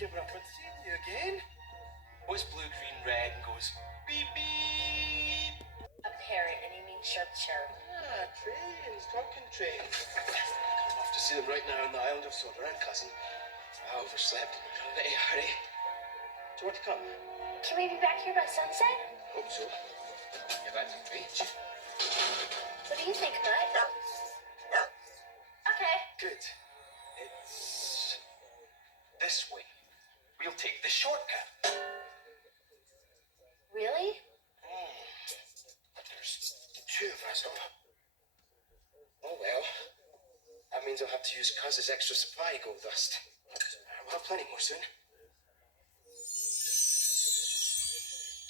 Giving up on seeing you again. What's blue, green, red, and goes beep beep? A parrot, and you mean chirp chirp. Ah, trains, talking trains. I'm off to see them right now on the island of Sodaran, cousin. I overslept. I'm in a hurry. Do you want to come? Can we be back here by sunset? Hope so. You've had some reach. What do you think, Mutt? Okay. Good. It's this way. We'll take the shortcut. Really? There's two of us. Oh well. That means I'll have to use Cuz's extra supply of gold dust. We'll have plenty more soon.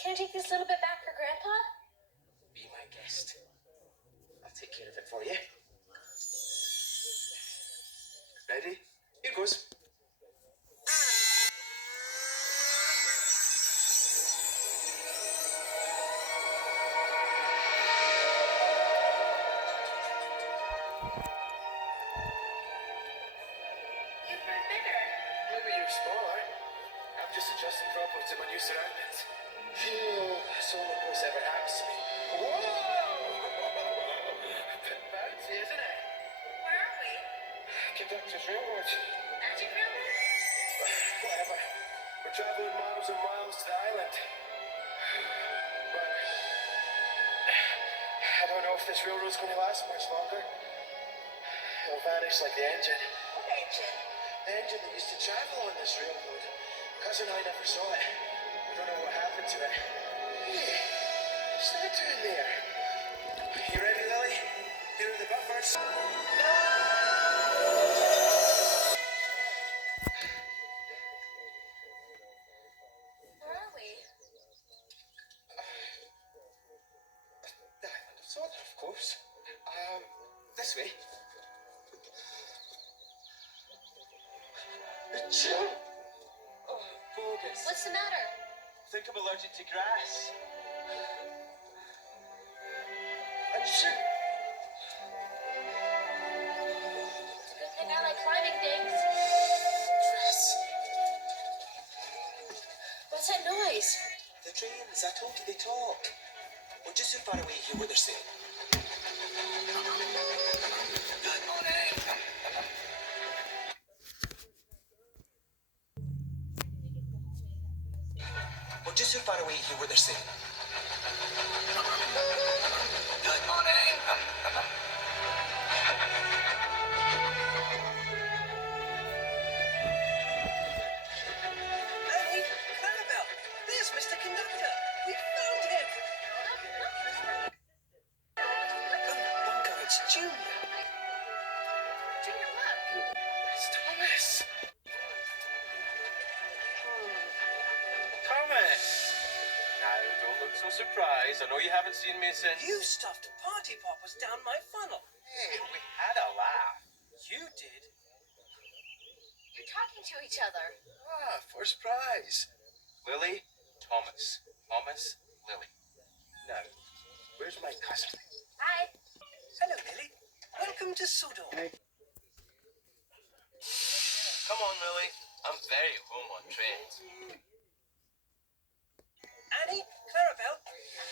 Can I take this little bit back for Grandpa? Be my guest. I'll take care of it for you. Ready? Here goes. You've grown bigger. Maybe you're smaller. I'm just adjusting properly to my new surroundings. Phew, that's all the boys ever happens to me. Whoa! Bit bouncy, isn't it? Where are we? Conductor's Railroad. Magic Railroad? Whatever. We're traveling miles and miles to the island. But I don't know if this railroad's going to last much longer. It'll vanish like the engine. What engine? The engine that used to travel on this railroad. Cousin and I never saw it. We don't know what happened to it. Hey, what's that doing there? You ready, Lily? Here are the buffers. Where are we? The island of Soda, of course. This way. Oh, bogus. What's the matter? Think I'm allergic to grass. Achoo! Good thing I like climbing things. Grass. What's that noise? The trains, I told you they talk. We're just so far away to hear what they're saying. Good morning! We're just so far away to hear what they're saying. Good morning! Hey, Clarabelle, there's Mr. Conductor. We found him. Bungo, it's Junior. Junior, look. It's Thomas! Thomas! Now, don't look so surprised. I know you haven't seen me since... You stuffed party poppers down my funnel. Hey, we had a laugh. You did? You're talking to each other. Ah, first prize. Lily, Thomas. Thomas, Lily. Now, where's my cousin? Hi. Hello, Lily. Welcome to Sodor. Come on, Lily. I'm very at home on trains. Annie, Clarabelle,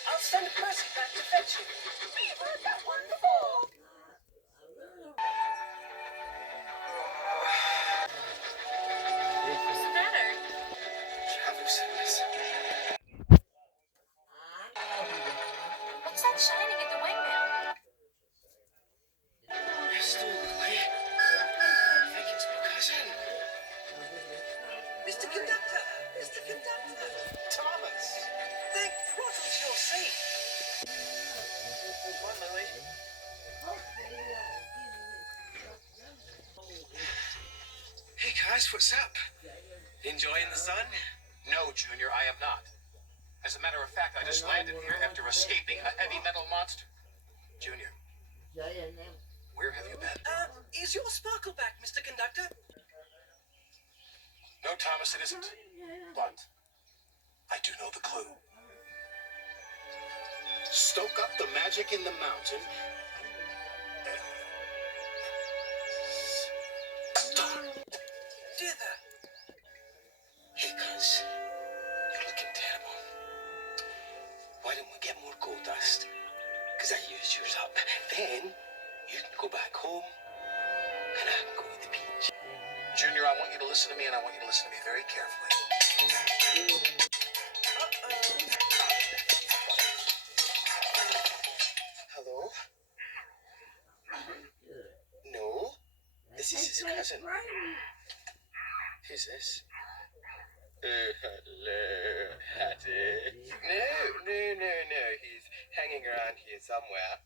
I'll send Percy back to fetch you. We've heard that one before. What's the matter? Travel sickness. What's that shining at the windmill? Mr. Lily. I think it's my cousin. Mr. Conductor! Mr. Conductor! Thomas. Thank throttles your seat. Come on, Lily. Hey, guys, what's up? Enjoying the sun? No, Junior, I am not. As a matter of fact, I just landed here after escaping a heavy metal monster. Junior, where have you been? Is your sparkle back, Mr. Conductor? No, Thomas, it isn't. But I do know the clue. Stoke up the magic in the mountain. Dither. gonna go to the beach. Junior, I want you to listen to me, and I want you to listen to me very carefully. Hello? No? This is his cousin. Who's this? Hello, Hattie. No. He's hanging around here somewhere.